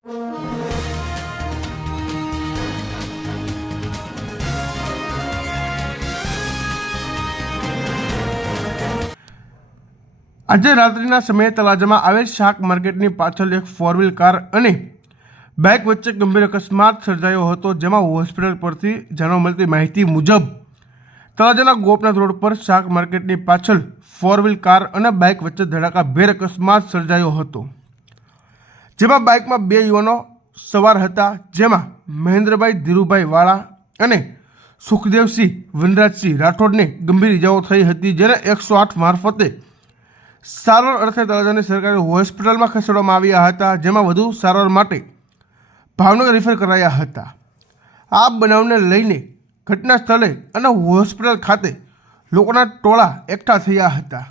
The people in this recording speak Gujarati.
આજે રાત્રિના સમયે તળાજામાં આવેલ શાક માર્કેટની પાછળ એક ફોર વ્હીલ કાર અને બાઇક વચ્ચે ગંભીર અકસ્માત સર્જાયો હતો, જેમાં હોસ્પિટલ પરથી જાણવા મળતી માહિતી મુજબ તળાજાના ગોપનાથ રોડ પર શાક માર્કેટની પાછળ ફોર વ્હીલ કાર અને બાઇક વચ્ચે ધડાકાભેર અકસ્માત સર્જાયો હતો. જેમાં બાઇકમાં બે યુવાનો સવાર હતા, જેમાં મહેન્દ્રભાઈ ધીરુભાઈ વાળા અને સુખદેવસિંહ, વનરાજસિંહ રાઠોડને ગંભીર ઇજાઓ થઈ હતી, જેને એકસો આઠ મારફતે સારવાર અર્થે તળાજાની સરકારી હોસ્પિટલમાં ખસેડવામાં આવ્યા હતા, જેમાં વધુ સારવાર માટે ભાવનગર રિફર કરાયા હતા. આ બનાવને લઈને ઘટના સ્થળે અને હોસ્પિટલ ખાતે લોકોના ટોળા એકઠા થયા હતા.